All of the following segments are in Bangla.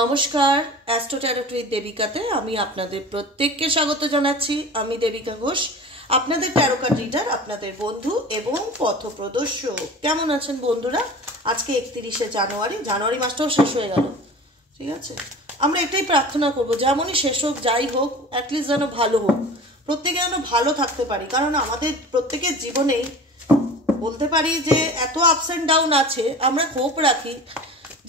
নমস্কার, অ্যাস্ট্রো ট্যারোট উইথ দেবিকাতে আমি আপনাদের প্রত্যেককে স্বাগত জানাচ্ছি। আমি দেবিকা ঘোষ, আপনাদের ট্যারো কার্ড রিডার, আপনাদের বন্ধু এবং পথপ্রদর্শক। কেমন আছেন বন্ধুরা? আজকে 31শে জানুয়ারি মাসটাও শেষ হয়ে গেল। ঠিক আছে, আমরা এটাই প্রার্থনা করব যেমনই শেষ হোক, যাই হোক, অ্যাটলিস্ট যেন ভালো হোক, প্রত্যেকে যেন ভালো থাকতে পারি। কারণ আমাদের প্রত্যেকের জীবনেই বলতে পারি যে এত আপস অ্যান্ড ডাউন আছে। আমরা হোপ রাখি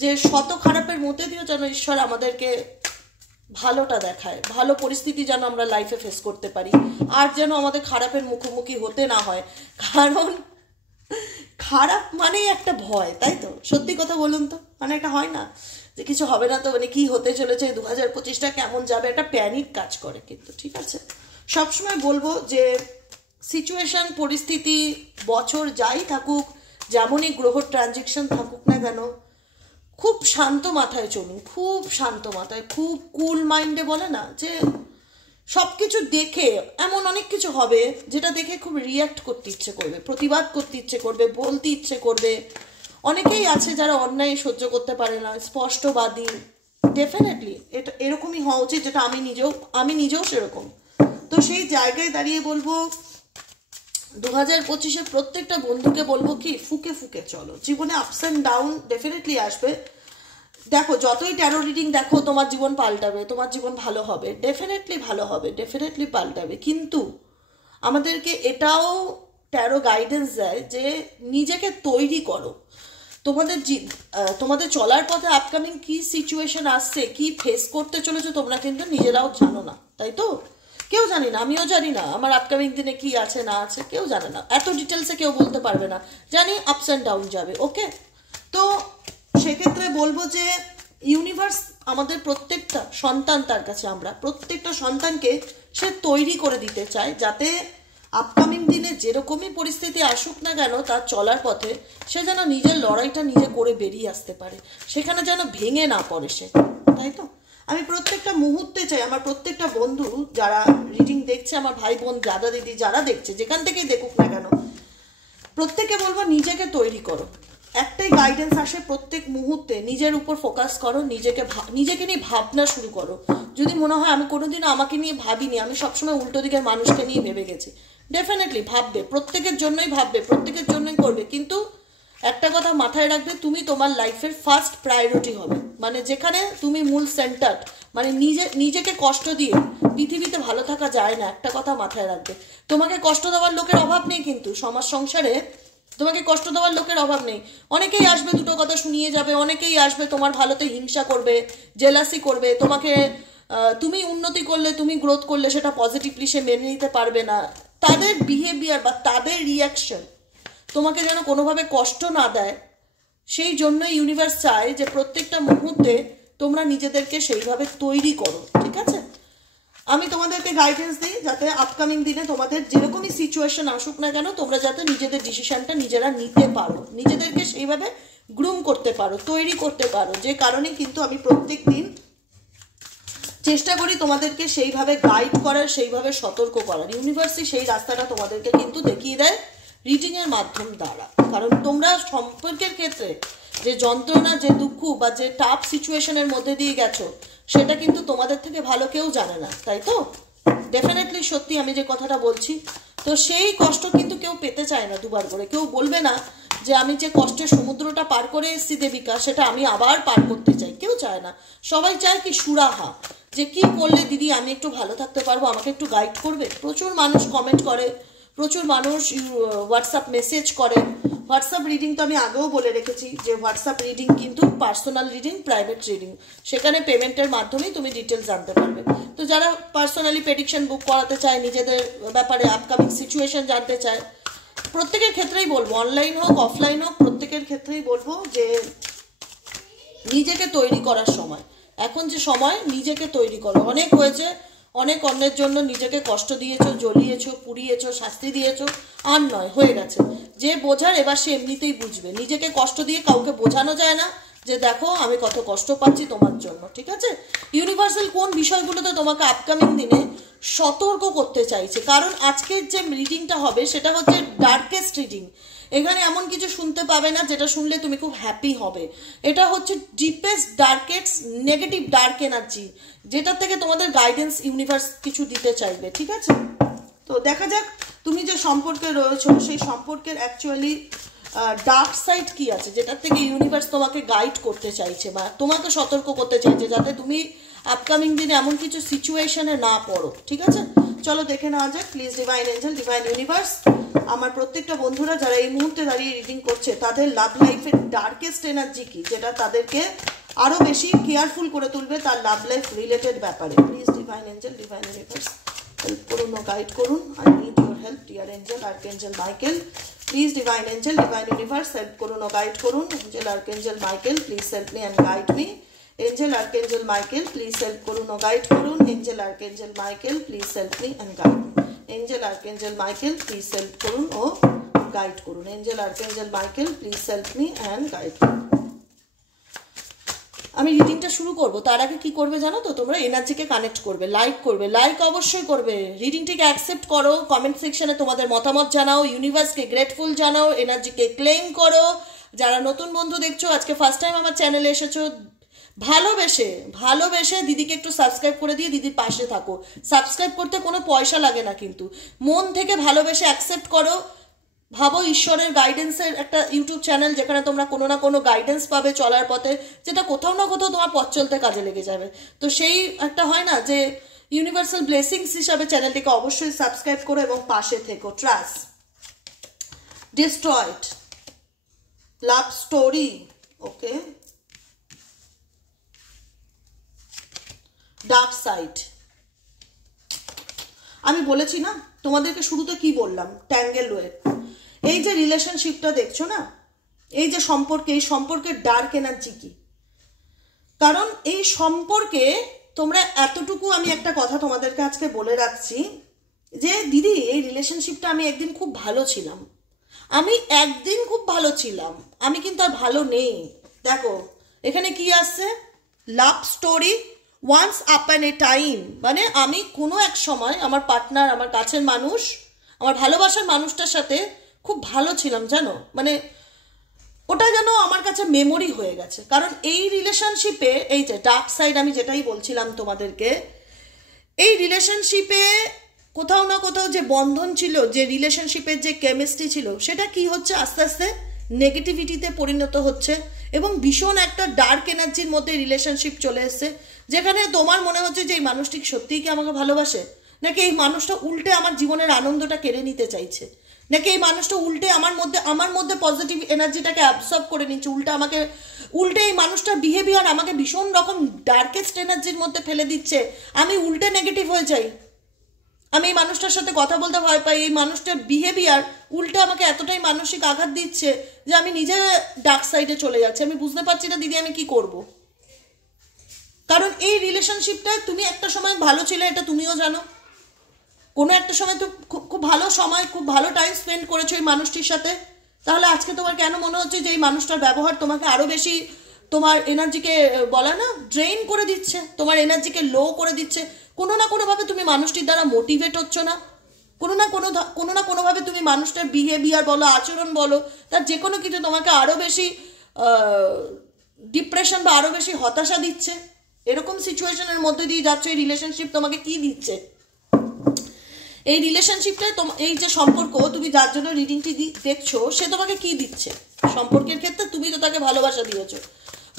যে শত খারাপের মধ্যে দিয়েও যেন ঈশ্বর আমাদেরকে ভালোটা দেখায়, ভালো পরিস্থিতি যেন আমরা লাইফে ফেস করতে পারি, আর যেন আমাদের খারাপের মুখোমুখি হতে না হয়। কারণ খারাপ মানেই একটা ভয়, তাই তো? সত্যি কথা বলুন তো, মানে এটা হয় না যে কিছু হবে না তো, মানে কি হতে চলেছে, 2025টা কেমন যাবে, একটা প্যানিক কাজ করে। কিন্তু ঠিক আছে, সবসময় বলবো যে সিচুয়েশন, পরিস্থিতি, বছর যাই থাকুক, যেমনই গ্রহ ট্রানজিকশন থাকুক না কেন, খুব শান্ত মাথায় চলুন, খুব শান্ত মাথায়, খুব কুল মাইন্ডে। বলে না যে সব কিছু দেখে এমন অনেক কিছু হবে যেটা দেখে খুব রিয়্যাক্ট করতে ইচ্ছে করবে, প্রতিবাদ করতে ইচ্ছে করবে, বলতে ইচ্ছে করবে। অনেকেই আছে যারা অন্যায় সহ্য করতে পারে না, স্পষ্টবাদী। ডেফিনেটলি এটা এরকমই হওয়া উচিত, যেটা আমি নিজেও সেরকম। তো সেই জায়গায় দাঁড়িয়ে বলবো 2025-এ প্রত্যেকটা বন্ধুকে বলবো কি, ফুকে ফুকে চলো। জীবনে আপস অ্যান্ড ডাউন ডেফিনেটলি আসবে। দেখো, যতই ট্যারো রিডিং দেখো, তোমার জীবন পাল্টাবে, তোমার জীবন ভালো হবে, ডেফিনেটলি ভালো হবে, ডেফিনেটলি পাল্টাবে। কিন্তু আমাদেরকে এটাও ট্যারো গাইডেন্স দেয় যে নিজেকে তৈরি করো। তোমাদের চলার পথে আপকামিং কি সিচুয়েশন আসছে, কি ফেস করতে চলেছো, তোমরা কিন্তু নিজেরাও জানো না, তাই তো? কেউ জানি না, আমিও জানি না আমার আপকামিং দিনে কি আছে না আছে, কেউ জানে না। এত ডিটেলসে কেউ বলতে পারবে না। জানি আপস অ্যান্ড ডাউন যাবে, ওকে? তো সেক্ষেত্রে বলবো যে ইউনিভার্স আমাদের প্রত্যেকটা সন্তান, তার কাছে আমরা প্রত্যেকটা সন্তানকে সে তৈরি করে দিতে চায়, যাতে আপকামিং দিনে যেরকমই পরিস্থিতি আসুক না কেন, তার চলার পথে সে যেন নিজের লড়াইটা নিজে করে বেরিয়ে আসতে পারে, সেখানে যেন ভেঙে না পড়ে সে, তাই তো? আমি প্রত্যেকটা মুহূর্তে চাই আমার প্রত্যেকটা বন্ধু যারা রিডিং দেখছে, আমার ভাই বোন, দাদা দিদি যারা দেখছে, যেখান থেকেই দেখুক না কেন, প্রত্যেকে বলবো নিজেকে তৈরি করো। একটাই গাইডেন্স আসে প্রত্যেক মুহূর্তে, নিজের উপর ফোকাস করো, নিজেকে নিয়ে ভাবনা শুরু করো। যদি মনে হয় আমি কোনোদিনও আমাকে নিয়ে ভাবিনি, আমি সবসময় উল্টো দিকের মানুষকে নিয়ে ভেবে গেছি, ডেফিনেটলি ভাববে, প্রত্যেকের জন্যই ভাববে, প্রত্যেকের জন্যই করবে। কিন্তু একটা কথা মাথায় রাখবে, তুমি তোমার লাইফের ফার্স্ট প্রায়োরিটি হবে। মানে যেখানে তুমি মূল সেন্টার, মানে নিজেকে কষ্ট দিয়ে পৃথিবীতে ভালো থাকা যায় না। একটা কথা মাথায় রাখবে, তোমাকে কষ্ট দেওয়ার লোকের অভাব নেই, কিন্তু সমাজ সংসারে তোমাকে কষ্ট দেওয়ার লোকের অভাব নেই। অনেকেই আসবে দুটো কথা শুনিয়ে যাবে, অনেকেই আসবে তোমার ভালোতে হিংসা করবে, জেলাসি করবে। তুমি উন্নতি করলে, তুমি গ্রোথ করলে সেটা পজিটিভলি সে মেনে নিতে পারবে না। তাদের বিহেভিয়ার বা তাদের রিয়াকশন তোমাকে যেন কোনোভাবে কষ্ট না দেয়, সেই জন্যই ইউনিভার্স চায় যে প্রত্যেকটা মুহূর্তে তোমরা নিজেদেরকে সেইভাবে তৈরি করো। ঠিক আছে, আমি তোমাদেরকে গাইডেন্স দিই যাতে আপকামিং দিনে তোমাদের যেরকমই সিচুয়েশন আসুক না কেন, তোমরা যাতে নিজেদের ডিসিশনটা নিজেরা নিতে পারো, নিজেদেরকে সেইভাবে গ্রুম করতে পারো, তৈরি করতে পারো। যে কারণে কিন্তু আমি প্রত্যেক দিন চেষ্টা করি তোমাদেরকে সেইভাবে গাইড করার, সেইভাবে সতর্ক করার। ইউনিভার্সই সেই রাস্তাটা তোমাদেরকে কিন্তু দেখিয়ে দেয় রিডিংয়ের মাধ্যম দ্বারা। কারণ তোমরা সম্পর্কের ক্ষেত্রে যে যন্ত্রণা, যে দুঃখ বা যে টাফ সিচুয়েশনের মধ্যে দিয়ে গেছো, সেটা কিন্তু তোমাদের থেকে ভালো কেউ জানে না, তাই তো? ডেফিনেটলি সত্যি আমি যে কথাটা বলছি। তো সেই কষ্ট কিন্তু কেউ পেতে চায় না দুবার করে। কেউ বলবে না যে আমি যে কষ্টের সমুদ্রটা পার করে এসেছি দেবিকা, সেটা আমি আবার পার করতে চাই। কেউ চায় না। সবাই চায় কি, সুরাহা, যে কি করলে দিদি আমি একটু ভালো থাকতে পারবো, আমাকে একটু গাইড করবে। প্রচুর মানুষ কমেন্ট করে, প্রচুর মানুষ হোয়াটসঅ্যাপ মেসেজ করে। হোয়াটসঅ্যাপ রিডিং তো আমি আগেও বলে রেখেছি যে হোয়াটসঅ্যাপ রিডিং কিন্তু পার্সোনাল রিডিং, প্রাইভেট রিডিং। সেখানে পেমেন্টের মাধ্যমেই তুমি ডিটেলস জানতে পারবে। তো যারা পার্সোনালি প্রেডিকশন বুক করাতে চায়, নিজেদের ব্যাপারে আপকামিং সিচুয়েশন জানতে চায়, প্রত্যেকের ক্ষেত্রেই বলবো, অনলাইন হোক অফলাইন হোক, প্রত্যেকের ক্ষেত্রেই বলবো যে নিজেকে তৈরি করার সময়। এখন যে সময়, নিজেকে তৈরি করো। অনেক হয়েছে, অনেক অন্যের জন্য নিজেকে কষ্ট দিয়েছো, জ্বলিয়েছো, পুড়িয়েছো, শাস্তি দিয়েছো, আর নয়, হয়ে গেছে। যে বোঝার এবার সে এমনিতেই বুঝবে। নিজেকে কষ্ট দিয়ে কাউকে বোঝানো যায় না যে দেখো আমি কত কষ্ট পাচ্ছি তোমার জন্য। ঠিক আছে, ইউনিভার্সাল কোন বিষয়গুলোতে তোমাকে আপকামিং দিনে সতর্ক করতে চাইছে। কারণ আজকের যে রিডিংটা হবে সেটা হচ্ছে ডার্কেস্ট রিডিং। এখানে এমন কিছু শুনতে পাবে না যেটা শুনলে তুমি খুব হ্যাপি হবে। এটা হচ্ছে deepest darkest negative dark energy, যেটা থেকে তোমাদের গাইডেন্স ইউনিভার্স কিছু দিতে চাইবে, ঠিক আছে? তো দেখা যাক তুমি যে সম্পর্কে রয়েছো সেই সম্পর্কের অ্যাকচুয়ালি ডার্ক সাইড কি আছে, যেটার থেকে ইউনিভার্স তোমাকে গাইড করতে চাইছে বা তোমাকে সতর্ক করতে চাইছে, যাতে তুমি আপকামিং দিনে এমন কিছু সিচুয়েশনে না পড়ো, ঠিক আছে? চলো দেখে নেওয়া যাক। Please divine angel, divine universe, আমার প্রত্যেকটা বন্ধুরা যারা এই মুহূর্তে দাঁড়িয়ে রিডিং করছে তাদের লাভ লাইফের ডার্কেস্ট এনার্জি কি, যেটা তাদেরকে আরো বেশি কেয়ারফুল করে তুলবে তার লাভ লাইফ রিলেটেড ব্যাপারে। Please divine angel, divine universe, help করুন ও গাইড করুন। I need your help dear angel, archangel Michael. Please divine angel, divine universe, help করুন ও গাইড করুন। Angel, archangel Michael, please help me and guide me. Angel, archangel Michael, please help করুন ও গাইড করুন। Angel, archangel Michael, please help me and guide me. Angel, archangel Michael, please help করুন ও গাইড করুন। Angel, archangel Michael, please help me and guide me. আমি রিডিংটা শুরু করব, তার আগে কি করবে জানো তো? তোমরা এনার্জিকে কানেক্ট করবে, লাইক করবে, লাইক অবশ্যই করবে, রিডিংটিকে অ্যাকসেপ্ট করো, কমেন্ট সেকশনে তোমাদের মতামত জানাও, ইউনিভার্সকে গ্রেটফুল জানাও, এনার্জিকে ক্লেম করো। যারা নতুন বন্ধু দেখছো, আজকে ফার্স্ট টাইম আমার চ্যানেলে এসেছো, ভালোবেসে ভালোবেসে দিদিকে একটু সাবস্ক্রাইব করে দিয়ে দিদির পাশে থাকো। সাবস্ক্রাইব করতে কোনো পয়সা লাগে না, কিন্তু মন থেকে ভালোবেসে অ্যাকসেপ্ট করো। ভাবো ঈশ্বরের গাইডেন্সের একটা ইউটিউব চ্যানেল, যেখানে তোমরা কোনো না কোনো গাইডেন্স পাবে চলার পথে, যেটা কোথাও না কোথাও তোমার পথ চলতে কাজে লেগে যাবে। তো সেই একটা হয় না যে ইউনিভার্সাল ব্লেসিংস হিসাবে চ্যানেলটিকে অবশ্যই সাবস্ক্রাইব করো এবং পাশে থেকো। ট্রাস্ট, ডিস্ট্রয়েড, লাভ স্টোরি, ওকে, ডার্ক সাইড। আমি বলেছি না তোমাদেরকে শুরুতে কি বললাম, ট্যাঙ্গেল ওয়েব। এই যে রিলেশনশিপটা দেখছো না, এই যে সম্পর্কে, এই সম্পর্কের ডার্ক এনার্জি কি? কারণ এই সম্পর্কে তোমরা এতটুকু, আমি একটা কথা তোমাদেরকে আজকে বলে রাখছি যে দিদি এই রিলেশনশিপটা আমি একদিন খুব ভালো ছিলাম, আমি একদিন খুব ভালো ছিলাম, আমি কিন্তু আর ভালো নেই। দেখো এখানে কি আসছে, লাভ স্টোরি, ওয়ান্স আপন এ টাইম, মানে আমি কোনো এক সময় আমার পার্টনার, আমার কাছের মানুষ, আমার ভালোবাসার মানুষটার সাথে খুব ভালো ছিলাম জানো, মানে ওটা যেন আমার কাছে মেমোরি হয়ে গেছে। কারণ এই রিলেশনশিপে, এই যে ডার্ক সাইড আমি যেটাই বলছিলাম তোমাদেরকে, এই রিলেশনশিপে কোথাও না কোথাও যে বন্ধন ছিল, যে রিলেশনশিপের যে কেমিস্ট্রি ছিল, সেটা কি হচ্ছে, আস্তে আস্তে নেগেটিভিটিতে পরিণত হচ্ছে এবং ভীষণ একটা ডার্ক এনার্জির মধ্যে রিলেশনশিপ চলে এসছে, যেখানে তোমার মনে হচ্ছে যে এই মানুষটি সত্যিই কি আমাকে ভালোবাসে, নাকি এই মানুষটা উল্টে আমার জীবনের আনন্দটা কেড়ে নিতে চাইছে, নাকি এই মানুষটা উল্টে আমার মধ্যে পজিটিভ এনার্জিটাকে অ্যাবসর্ব করে নিচ্ছে, উল্টে এই মানুষটার বিহেভিয়ার আমাকে ভীষণ রকম ডার্কেস্ট এনার্জির মধ্যে ফেলে দিচ্ছে, আমি উল্টে নেগেটিভ হয়ে যাই, আমি এই মানুষটার সাথে কথা বলতে ভয় পাই, এই মানুষটার বিহেভিয়ার উল্টে আমাকে এতটাই মানসিক আঘাত দিচ্ছে যে আমি নিজে ডার্ক সাইডে চলে যাচ্ছি। আমি বুঝতে পারছি না দিদি আমি কি করব। কারণ এই রিলেশনশিপটায় তুমি একটা সময় ভালো ছিলে, এটা তুমিও জানো, কোনো একটা সময় তো খুব ভালো সময়, খুব ভালো টাইম স্পেন্ড করেছো এই মানুষটির সাথে, তাহলে আজকে তোমার কেন মনে হচ্ছে যে এই মানুষটার ব্যবহার তোমাকে আরো বেশি তোমার এনার্জিকে বলা না ড্রেইন করে দিচ্ছে, তোমার এনার্জিকে লো করে দিচ্ছে? কোনো না কোনোভাবে তুমি মানুষটির দ্বারা মোটিভেট হচ্ছ না, কোনো না কোনোভাবে তুমি মানুষটার বিহেভিয়ার বলো, আচরণ বলো, তার যে কোনো কিছু তোমাকে আরো বেশি ডিপ্রেশন বা আরো বেশি হতাশা দিচ্ছে। এরকম সিচুয়েশনের মধ্যে দিয়ে যাচ্ছ, এই রিলেশনশিপ তোমাকে কি দিচ্ছে? এই রিলেশনশিপটায় এই যে সম্পর্ক, তুমি যার জন্য রিডিংটি দেখছো, সে তোমাকে কি দিচ্ছে? সম্পর্কের ক্ষেত্রে তুমি তো তাকে ভালোবাসা দিয়েছো,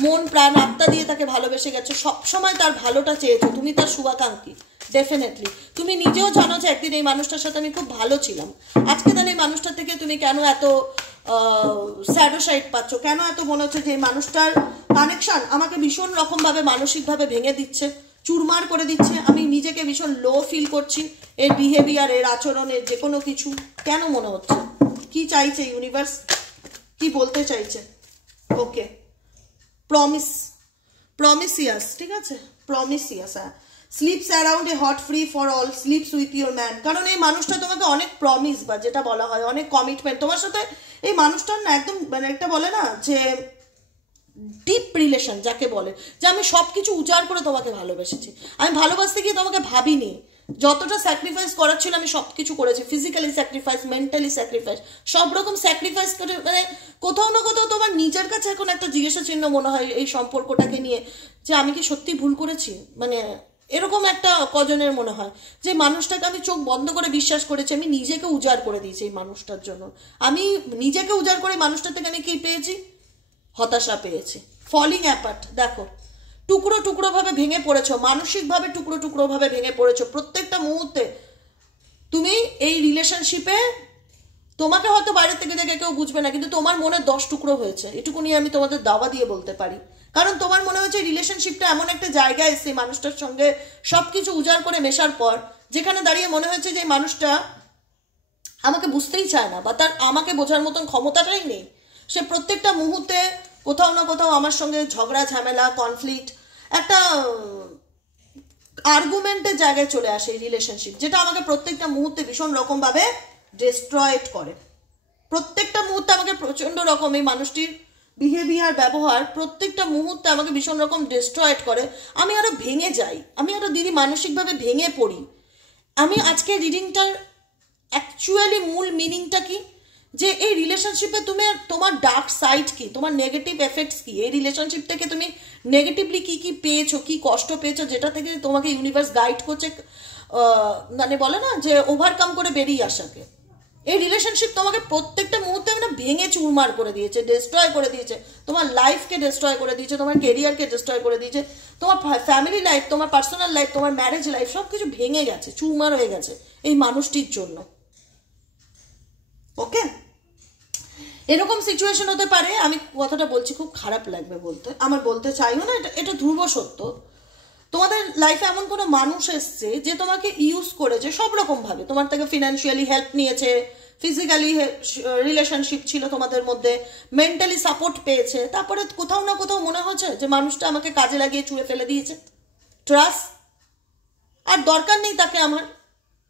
মন প্রাণ আত্মা দিয়ে তাকে ভালোবেসে গেছো, সবসময় তার ভালোটা চেয়েছো, তুমি তার শুভাকাঙ্ক্ষী। ডেফিনেটলি তুমি নিজেও জানো যে একদিন এই মানুষটার সাথে আমি খুব ভালো ছিলাম, আজকে তাহলে এই মানুষটার থেকে তুমি কেন এত স্যাডো সাইড পাচ্ছ, কেন এত মনে হচ্ছে যে এই মানুষটার কানেকশন আমাকে ভীষণ রকমভাবে মানসিকভাবে ভেঙে দিচ্ছে, চুরমার করে দিচ্ছে, আমি নিজেকে ভীষণ লো ফিল করছি, এর বিহেভিয়ার, এর আচরণের যে কোনো কিছু। কেন মনে হচ্ছে, কি চাইছে ইউনিভার্স, কি বলতে চাইছে? ওকে, প্রমিসিয়াস, ঠিক আছে, প্রমিসিয়াস। হ্যাঁ, sleeps around a hot free for all, sleeps with your man. কারণ এই মানুষটা তোমাকে অনেক প্রমিস, বা যেটা বলা হয় অনেক কমিটমেন্ট তোমার সাথে, এই মানুষটার না একদম মানে একটা বলে না যে ডিপ রিলেশন যাকে বলে, যে আমি সব কিছু উজাড় করে তোমাকে ভালোবেসেছি, আমি ভালোবাসতে গিয়ে তোমাকে ভাবিনি যতটা স্যাক্রিফাইস করার ছিল আমি সব কিছু করেছি, ফিজিক্যালি স্যাক্রিফাইস, মেন্টালি স্যাক্রিফাইস, সব রকম স্যাক্রিফাইস করে, মানে কোথাও না কোথাও তোমার নিজের কাছে এখন একটা জিজ্ঞাসা চিহ্ন মনে হয় এই সম্পর্কটাকে নিয়ে, যে আমি কি সত্যি ভুল করেছি। মানে এরকম একটা কজনের মনে হয় যে মানুষটাকে আমি চোখ বন্ধ করে বিশ্বাস করেছি, আমি নিজেকে উজাড় করে দিয়েছি এই মানুষটার জন্য। আমি নিজেকে উজাড় করে মানুষটার থেকে আমি কি পেয়েছি? হতাশা পেয়েছি, ফলিং অ্যাপার্ট। দেখো টুকরো টুকরো ভাবে ভেঙে পড়েছো, মানসিকভাবে টুকরো টুকরো ভাবে ভেঙে পড়েছো প্রত্যেকটা মুহূর্তে। তুমি এই রিলেশনশিপে, তোমাকে হয়তো বাইরে থেকে দেখে কেউ বুঝবে না, কিন্তু তোমার মনে 10 টুকরো হয়েছে, এটুকুনি আমি তোমাদের দাওয়া দিয়ে বলতে পারি। কারণ তোমার মনে হচ্ছে রিলেশনশিপটা এমন একটা জায়গায় এসে মানুষটার সঙ্গে সবকিছু উজাড় করে মেশার পর, যেখানে দাঁড়িয়ে মনে হচ্ছে যে এই মানুষটা আমাকে বুঝতেই চায় না, বা তার আমাকে বোঝার মতন ক্ষমতাটাই নেই। সে প্রত্যেকটা মুহূর্তে কোথাও না কোথাও আমার সঙ্গে ঝগড়া ঝামেলা, কনফ্লিক্ট, একটা আর্গুমেন্টের জায়গায় চলে আসে এই রিলেশনশিপ, যেটা আমাকে প্রত্যেকটা মুহূর্তে ভীষণ রকমভাবে ডিস্ট্রয়েড করে। প্রত্যেকটা মুহূর্তে আমাকে প্রচণ্ড রকম এই মানুষটির বিহেভিয়ার, ব্যবহার প্রত্যেকটা মুহূর্তে আমাকে ভীষণ রকম ডিস্ট্রয়েড করে। আমি আরও ভেঙে যাই, আমি আরও দিদি মানসিকভাবে ভেঙে পড়ি। আমি আজকে রিডিংটার অ্যাকচুয়ালি মূল মিনিংটা কি, যে এই রিলেশনশিপে তুমি তোমার ডার্ক সাইড কি, তোমার নেগেটিভ এফেক্টস কি, এই রিলেশনশিপ থেকে তুমি নেগেটিভলি কি কি পেয়েছো, কি কষ্ট পেয়েছো, যেটা থেকে তোমাকে ইউনিভার্স গাইড করছে, মানে বলে না যে ওভারকাম করে বেরিয়ে আসাকে। এই রিলেশনশিপ তোমাকে প্রত্যেকটা মুহূর্তে মানে ভেঙে চুরমার করে দিয়েছে, ডিস্ট্রয় করে দিয়েছে, তোমার লাইফকে ডিস্ট্রয় করে দিয়েছে, তোমার কেরিয়ারকে ডিস্ট্রয় করে দিয়েছে, তোমার ফ্যামিলি লাইফ, তোমার পার্সোনাল লাইফ, তোমার ম্যারেজ লাইফ, সব কিছু ভেঙে গেছে, চুরমার হয়ে গেছে এই মানুষটির জন্য। ওকে, এরকম সিচুয়েশন হতে পারে। আমি কথাটা বলছি, খুব খারাপ লাগবে বলতে, আমার বলতে চাইও না, এটা ধ্রুব সত্য। তোমাদের লাইফে এমন কোনো মানুষ এসছে যে তোমাকে ইউজ করেছে সব রকম ভাবে, তোমার থেকে ফিনান্সিয়ালি হেল্প নিয়েছে, ফিজিক্যালি রিলেশনশিপ ছিল তোমাদের মধ্যে, মেন্টালি সাপোর্ট পেয়েছে, তারপরে কোথাও না কোথাও মনে হচ্ছে যে মানুষটা আমাকে কাজে লাগিয়ে ছুঁড়ে ফেলে দিয়েছে। ট্রাস্ট আর দরকার নেই তাকে আমার,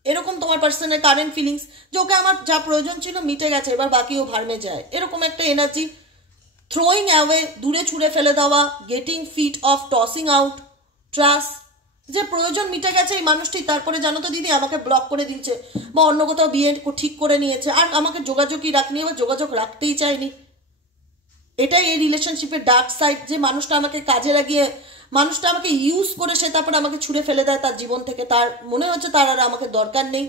এরকম তোমার পার্সনের কারেন্ট ফিলিংস, যে ওকে আমার যা প্রয়োজন ছিল মিটে গেছে, এবার বাকিও ভার্মে যায়, এরকম একটা এনার্জি। থ্রোয়িং অ্যাওয়ে, দূরে ছুঁড়ে ফেলে দেওয়া, getting fit off, tossing out. Trust, যে প্রয়োজন মিটে গেছে এই মানুষটি, তারপরে জানো তো দিদি আমাকে ব্লক করে দিয়েছে, বা অন্য কোথাও বিয়ে ঠিক করে নিয়েছে, আর আমাকে যোগাযোগই রাখনি, বা যোগাযোগ রাখতেই চায়নি। এটাই এই রিলেশনশিপের ডার্ক সাইড, যে মানুষটা আমাকে কাজে লাগিয়ে, মানুষটা আমাকে ইউজ করে সে তারপরে আমাকে ছুঁড়ে ফেলে দেয় তার জীবন থেকে, তার মনে হচ্ছে তার আর আমাকে দরকার নেই।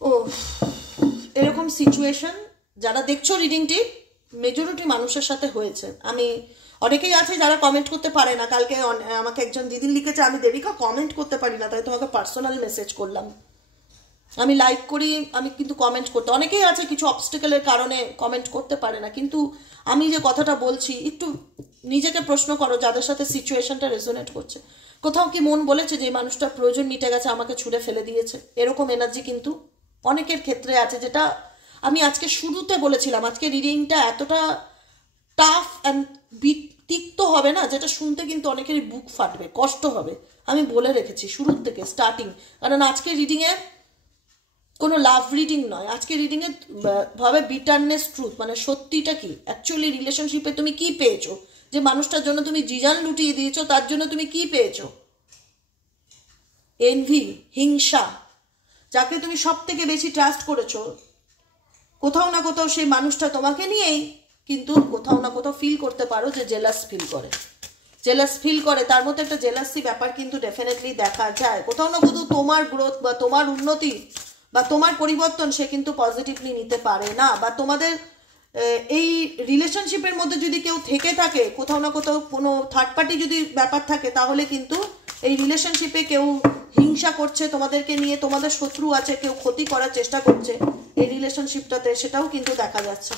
ও এরকম সিচুয়েশন যারা দেখছো রিডিংটি, মেজরিটি মানুষের সাথে হয়েছে। আমি অনেকেই আছে যারা কমেন্ট করতে পারে না, কালকে আমাকে একজন দিদি লিখেছে আমি দেবিকা কমেন্ট করতে পারি না, তাই তোমাকে পার্সোনাল মেসেজ করলাম। আমি লাইক করি, আমি কিন্তু কমেন্ট করতে, অনেকেই আছে কিছু অবস্টেকেলের কারণে কমেন্ট করতে পারে না, কিন্তু আমি যে কথাটা বলছি একটু নিজেকে প্রশ্ন করো, যাদের সাথে সিচুয়েশনটা রেজোনেট করছে, কোথাও কি মন বলেছে যে মানুষটার প্রয়োজন মিটে গেছে, আমাকে ছুঁড়ে ফেলে দিয়েছে? এরকম এনার্জি কিন্তু অনেকের ক্ষেত্রে আছে, যেটা আমি আজকে শুরুতে বলেছিলাম। আজকে রিডিংটা এতটা টাফ অ্যান্ড তিক্ত হবে না, যেটা শুনতে কিন্তু অনেকেরই বুক ফাটবে, কষ্ট হবে, আমি বলে রেখেছি শুরুর থেকে স্টার্টিং। কারণ আজকে রিডিংয়ে কোনো লাভ রিডিং নয়, আজকে রিডিংয়ে ভাবে বিটারনেস ট্রুথ, মানে সত্যিটা কি অ্যাকচুয়ালি রিলেশনশিপে তুমি কি পেয়েছো, যে মানুষটার জন্য তুমি জিজান লুটিয়ে দিয়েছো, তার জন্য তুমি কি পেয়েছো? এনভি, হিংসা, যাকে তুমি সব থেকে বেশি ট্রাস্ট করেছো, কোথাও না কোথাও সেই মানুষটা তোমাকে নিয়েই কিন্তু কোথাও না কোথাও ফিল করতে পারো যে জেলাস ফিল করে, জেলাস ফিল করে, তার মধ্যে একটা জেলাসি ব্যাপার কিন্তু ডেফিনেটলি দেখা যায়। কোথাও না কোথাও তোমার গ্রোথ বা তোমার উন্নতি বা তোমার পরিবর্তন সে কিন্তু পজিটিভলি নিতে পারে না, বা তোমাদের এই রিলেশনশিপের মধ্যে যদি কেউ থেকে থাকে, কোথাও না কোথাও কোনো থার্ড পার্টি যদি ব্যাপার থাকে, তাহলে কিন্তু এই রিলেশনশিপে কেউ হিংসা করছে তোমাদেরকে নিয়ে, তোমাদের শত্রু আছে, কেউ ক্ষতি করার চেষ্টা করছে এই রিলেশনশিপটাতে, সেটাও কিন্তু দেখা যাচ্ছে।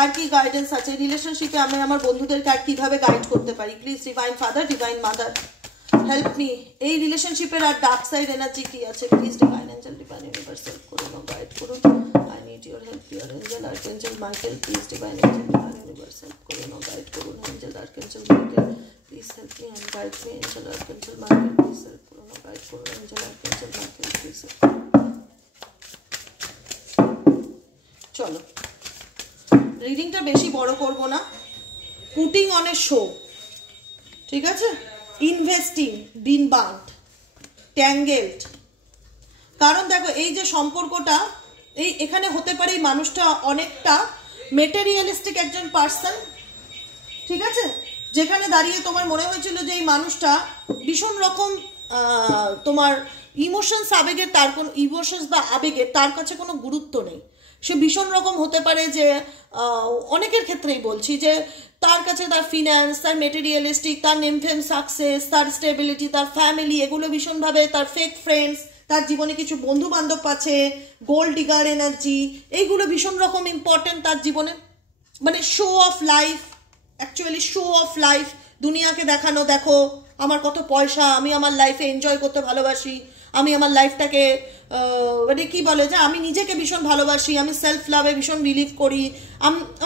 আর কি গাইডেন্স আছে রিলেশনশিপে? আমি আমার বন্ধুদেরকে আর কিভাবে গাইড করতে পারি? Please divine father, divine mother, help me. এই রিলেশনশিপের আর ডার্ক সাইড এনার্জি কি আছে? Please divine angel, divine universe help করুন, গাইড করুন। I need your help, your angel archangel Michael, please divine angel, divine universe help করুন, গাইড করুন। Angel archangel Michael, please help me and guide me. Angel archangel Michael, please help করুন, গাইড করুন। Angel archangel Michael, please help. চলো রিডিংটা বেশি বড় করব না, পুটিং অন এ শো, ঠিক আছে, ইনভেস্টিং, বিন বান্ট, ট্যাঙ্গেলড। কারণ দেখো এই যে সম্পর্কটা, এই এখানে হতে পারে এই মানুষটা অনেকটা মেটেরিয়ালিস্টিক একজন পার্সন, ঠিক আছে, যেখানে দাঁড়িয়ে তোমার মনে হয়েছিল যে এই মানুষটা ভীষণ রকম তোমার ইমোশনস আবেগের, তার কোনো ইমোশনস বা আবেগের তার কাছে কোনো গুরুত্ব নেই। সে ভীষণ রকম হতে পারে যে অনেকের ক্ষেত্রেই বলছি যে তার কাছে তার ফিন্যান্স, তার মেটেরিয়ালিস্টিক, তার নেম ফেম, সাকসেস, তার স্টেবিলিটি, তার ফ্যামিলি, এগুলো ভীষণভাবে, তার ফেক ফ্রেন্ডস, তার জীবনে কিছু বন্ধু বান্ধব আছে, গোল্ড ডিগার এনার্জি, এইগুলো ভীষণ রকম ইম্পর্টেন্ট তার জীবনে। মানে show off life, actually show off life, দুনিয়াকে দেখানো, দেখো আমার কত পয়সা, আমি আমার লাইফে এনজয় করতে ভালোবাসি, আমি আমার লাইফটাকে মানে কী বলে যে আমি নিজেকে ভীষণ ভালোবাসি, আমি সেলফ লাভে ভীষণ বিলিভ করি।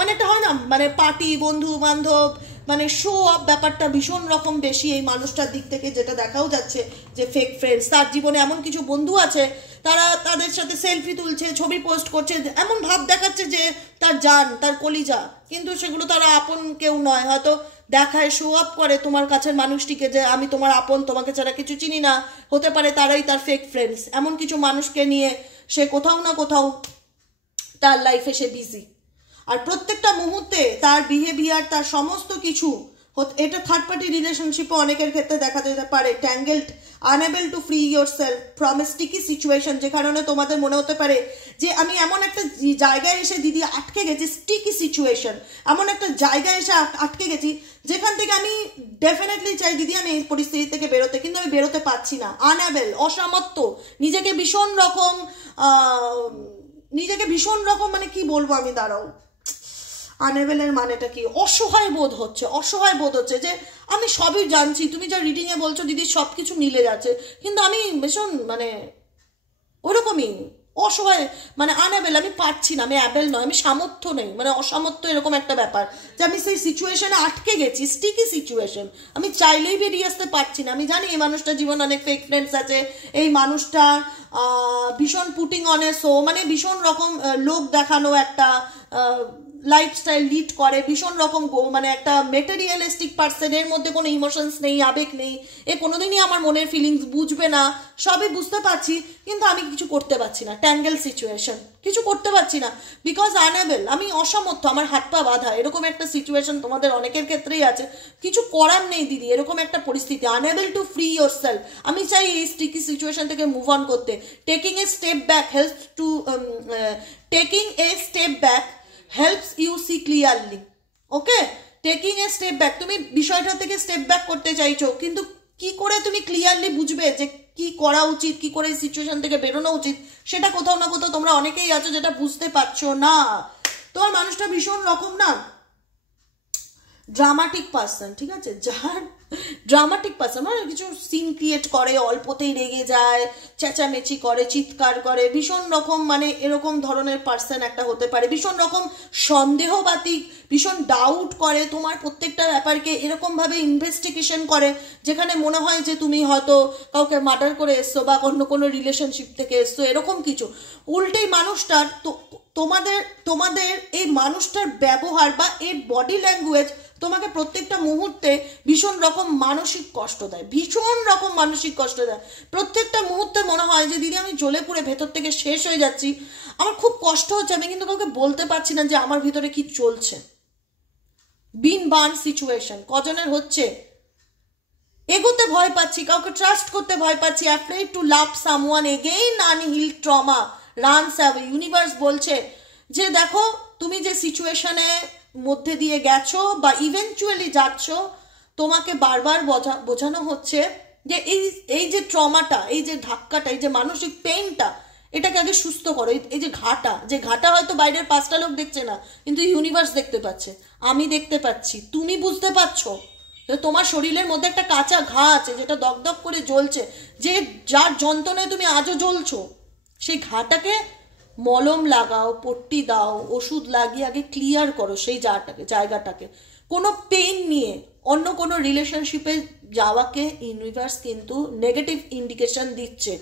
অনেকটা হয় না মানে পার্টি, বন্ধু বান্ধব, মানে শো অফ ব্যাপারটা ভীষণ রকম বেশি এই মানুষটার দিক থেকে, যেটা দেখাও যাচ্ছে যে ফেক ফ্রেন্ডস, তার জীবনে এমন কিছু বন্ধু আছে তারা তাদের সাথে সেলফি তুলছে, ছবি পোস্ট করছে, এমন ভাব দেখাচ্ছে যে তার জান, তার কলিজা, কিন্তু সেগুলো তারা আপন কেউ নয়। হয়তো দেখায়, শো আপ করে তোমার কাছের মানুষটিকে যে আমি তোমার আপন, তোমাকে ছাড়া কিছু চিনি না, হতে পারে তারাই তার ফেক ফ্রেন্ডস। এমন কিছু মানুষকে নিয়ে সে কোথাও না কোথাও তার লাইফে সে বিজি, আর প্রত্যেকটা মুহূর্তে তার বিহেভিয়ার, তার সমস্ত কিছু, এটা থার্ড পার্টি রিলেশনশিপও অনেকের ক্ষেত্রে দেখা যেতে পারে। Tangled, unable to free yourself from a sticky situation, যে কারণে তোমাদের মনে হতে পারে যে আমি এমন একটা জায়গায় এসে দিদি আটকে গেছি, স্টিকি সিচুয়েশন, এমন একটা জায়গায় এসে আটকে গেছি যেখান থেকে আমি ডেফিনেটলি চাই দিদি আমি এই পরিস্থিতি থেকে বেরোতে, কিন্তু আমি বেরোতে পারছি না। আনএবল, অসামর্থ্য, নিজেকে ভীষণ রকম মানে কি বলবো আমি, দাঁড়াও, আনএবেলের মানেটা কি, অসহায় বোধ হচ্ছে যে আমি সবই জানছি, তুমি যা রিডিংয়ে বলছো দিদি সব কিছু মিলে যাচ্ছে, কিন্তু আমি ভীষণ মানে ওরকমই অসহায়, মানে আনএবেল, আমি পারছি না, আমি অ্যাবেল নয়, আমি সামর্থ্য নেই, মানে অসামর্থ্য, এরকম একটা ব্যাপার যে আমি সেই সিচুয়েশনে আটকে গেছি, স্টিকি সিচুয়েশন, আমি চাইলেই বেরিয়ে আসতে পারছি না। আমি জানি এই মানুষটার জীবনে অনেক ফেক ফ্রেন্ডস আছে, এই মানুষটা ভীষণ পুটিং অন এ শো, মানে ভীষণ রকম লোক দেখানো একটা লাইফস্টাইল লিড করে, ভীষণ রকম মানে একটা মেটেরিয়ালিস্টিক পার্সন, এর মধ্যে কোনো ইমোশনস নেই, আবেগ নেই, এ কোনোদিনই আমার মনের ফিলিংস বুঝবে না, সবই বুঝতে পারছি, কিন্তু আমি কিছু করতে পারছি না। ট্যাঙ্গেল সিচুয়েশন, কিছু করতে পারছি না, বিকজ আনএবল, আমি অসামর্থ্য, আমার হাত পা বাঁধা, এরকম একটা সিচুয়েশন তোমাদের অনেকের ক্ষেত্রেই আছে। কিছু করার নেই দিদি, এরকম একটা পরিস্থিতি, unable to free your self. আমি চাই এই স্টিকি সিচুয়েশন থেকে মুভ অন করতে। Taking a step back help to helps you see clearly. Okay, taking a step back, তুমি বিষয়টা থেকে স্টেপ ব্যাক করতে চাইছো, কিন্তু কি করে তুমি ক্লিয়ারলি বুঝবে যে কি করা উচিত, কি করে এই সিচুয়েশন থেকে বেরোনো উচিত, সেটা কোথাও না কোথাও তোমরা অনেকেই আছো যেটা বুঝতে পারছো না। তোমার মানুষটা ভীষণ রকম না ড্রামাটিক পার্সন, ঠিক আছে, যার ড্রামাটিক পার্সন, মানে কিছু সিন ক্রিয়েট করে, অল্পতেই রেগে যায়, চেঁচামেচি করে, চিৎকার করে, ভীষণ রকম মানে এরকম ধরনের পার্সন একটা হতে পারে। ভীষণ রকম সন্দেহবাতিক, ভীষণ ডাউট করে তোমার প্রত্যেকটা ব্যাপারকে, এরকমভাবে ইনভেস্টিগেশন করে যেখানে মনে হয় যে তুমি হয়তো কাউকে মার্ডার করে এসছো বা অন্য কোনো রিলেশনশিপ থেকে এসছো, এরকম কিছু। উল্টেই মানুষটার তোমাদের এই মানুষটার ব্যবহার বা এর বডি ল্যাঙ্গুয়েজ তোমাকে প্রত্যেকটা মুহূর্তে ভীষণ রকম মানসিক কষ্ট দেয়, প্রত্যেকটা মুহূর্তে মনে হয় যে দিদি আমি জ্বলে পুড়ে ভেতর থেকে শেষ হয়ে যাচ্ছি, আমার খুব কষ্ট হচ্ছে, আমি কিন্তু কাউকে বলতে পারছি না যে আমার ভিতরে কি চলছে। বিন বার্ন সিচুয়েশন কজনের হচ্ছে, এগোতে ভয় পাচ্ছি, কাউকে ট্রাস্ট করতে ভয় পাচ্ছি, afraid to love someone, again unhealed trauma runs away. Universe বলছে যে দেখো তুমি যে সিচুয়েশনে মধ্যে দিয়ে গেছো বা ইভেনচুয়ালি যাচ্ছ, তোমাকে বারবার বোঝানো হচ্ছে যে এই যে ট্রমাটা, এই যে ধাক্কাটা, এই যে মানসিক পেইনটা, এটাকে আগে সুস্থ করো। এই যে ঘাটা হয়তো বাইরের 5টা লোক দেখছে না, কিন্তু ইউনিভার্স দেখতে পাচ্ছে, আমি দেখতে পাচ্ছি, তুমি বুঝতে পারছো, তোমার শরীরের মধ্যে একটা কাঁচা ঘা আছে যেটা দগদগ করে জ্বলছে, যে যার যন্ত্রণায় তুমি আজও জ্বলছো, সেই ঘাটাকে মলম লাগাও, পট্টি দাও, ওষুধ লাগিয়ে আগে ক্লিয়ার করো সেই জায়গাটাকে। কোনো পেইন নিয়ে অন্য কোনো রিলেশনশিপে যাওয়াকে ইউনিভার্স কিন্তু নেগেটিভ ইন্ডিকেশন দিচ্ছে।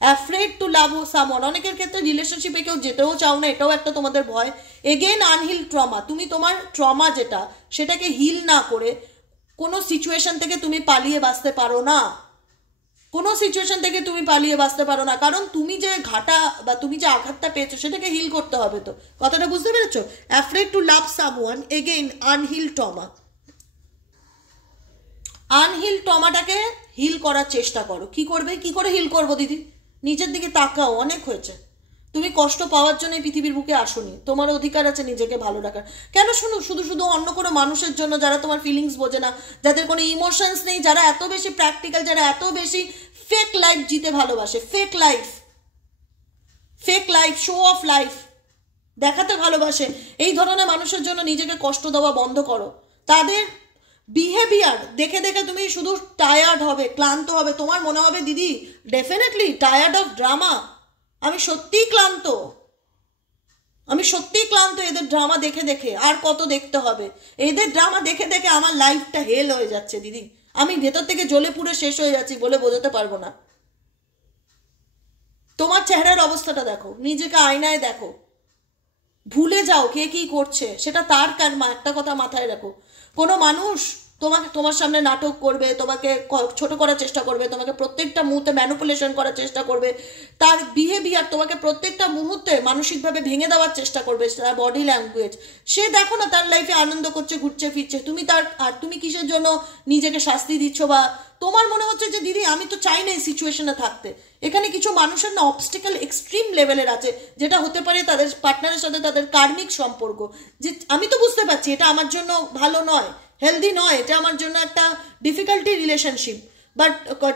অ্যাফ্রেড টু লাভ সামওয়ান, অনেকের ক্ষেত্রে রিলেশনশিপে কেউ যেতেও চাও না, এটাও একটা তোমাদের ভয়। এগেন আনহিল ট্রমা, তুমি তোমার ট্রমা যেটা সেটাকে হিল না করে কোনো সিচুয়েশন থেকে তুমি পালিয়ে বাঁচতে পারো না, কোনো সিচুয়েশন থেকে তুমি পালিয়ে বাঁচতে পারো না, কারণ তুমি যে ঘাটা বা তুমি যে আঘাতটা পেয়েছো সেটাকে হিল করতে হবে। তো কথাটা বুঝতে পেরেছো? Afraid to love someone, again unhealed trauma. Unhealed ট্রমাটাকে হিল করার চেষ্টা করো। কি করবে? কি করে হিল করবো দিদি? নিজের দিকে তাকাও, অনেক হয়েছে। তুমি কষ্ট পাওয়ার জন্য পৃথিবীর বুকে আসোনি, তোমার অধিকার আছে নিজেকে ভালো রাখার। কেন শুধু শুধু শুধু অন্য কোনো মানুষের জন্য, যারা তোমার ফিলিংস বোঝে না, যাদের কোনো ইমোশনস নেই, যারা এত বেশি প্র্যাকটিক্যাল, যারা এত বেশি ফেক লাইফ জিতে ভালোবাসে, fake life, fake life, show off life দেখাতে ভালোবাসে, এই ধরনের মানুষের জন্য নিজেকে কষ্ট দেওয়া বন্ধ করো। তাদের বিহেভিয়ার দেখে দেখে তুমি শুধু টায়ার্ড হবে, ক্লান্ত হবে। তোমার মনে হবে দিদি ডেফিনেটলি টায়ার্ড অফ ড্রামা, আমি সত্যিই ক্লান্ত, আমি সত্যিই ক্লান্ত এদের ড্রামা দেখে দেখে। আর কত দেখতে হবে? এদের ড্রামা দেখে দেখে আমার লাইফটা হেল হয়ে যাচ্ছে দিদি, আমি ভেতর থেকে জ্বলে পুড়ে শেষ হয়ে যাচ্ছি, বলে বোঝাতে পারবো না। তোমার চেহারার অবস্থাটা দেখো, নিজেকে আয়নায় দেখো, ভুলে যাও কে কি করছে, সেটা তার কারমা। একটা কথা মাথায় রাখো, কোনো মানুষ তোমার সামনে নাটক করবে, তোমাকে ছোট করার চেষ্টা করবে, তোমাকে প্রত্যেকটা মুহূর্তে ম্যানিপুলেশন করার চেষ্টা করবে, তার বিহেভিয়ার তোমাকে প্রত্যেকটা মুহূর্তে মানসিকভাবে ভেঙে দেওয়ার চেষ্টা করবে, তার বডি ল্যাঙ্গুয়েজ। সে দেখো না তার লাইফে আনন্দ করছে, ঘুরছে ফিরছে, তুমি কিসের জন্য নিজেকে শাস্তি দিচ্ছ? বা তোমার মনে হচ্ছে যে দিদি আমি তো চাই না এই সিচুয়েশনে থাকতে। এখানে কিছু মানুষের না অবস্টিকেল এক্সট্রিম লেভেলের আছে, যেটা হতে পারে তাদের পার্টনারের সাথে তাদের কার্মিক সম্পর্ক। যে আমি তো বুঝতে পারছি এটা আমার জন্য ভালো নয়, হেলদি নয়, এটা আমার জন্য একটা ডিফিকাল্টি রিলেশনশিপ বা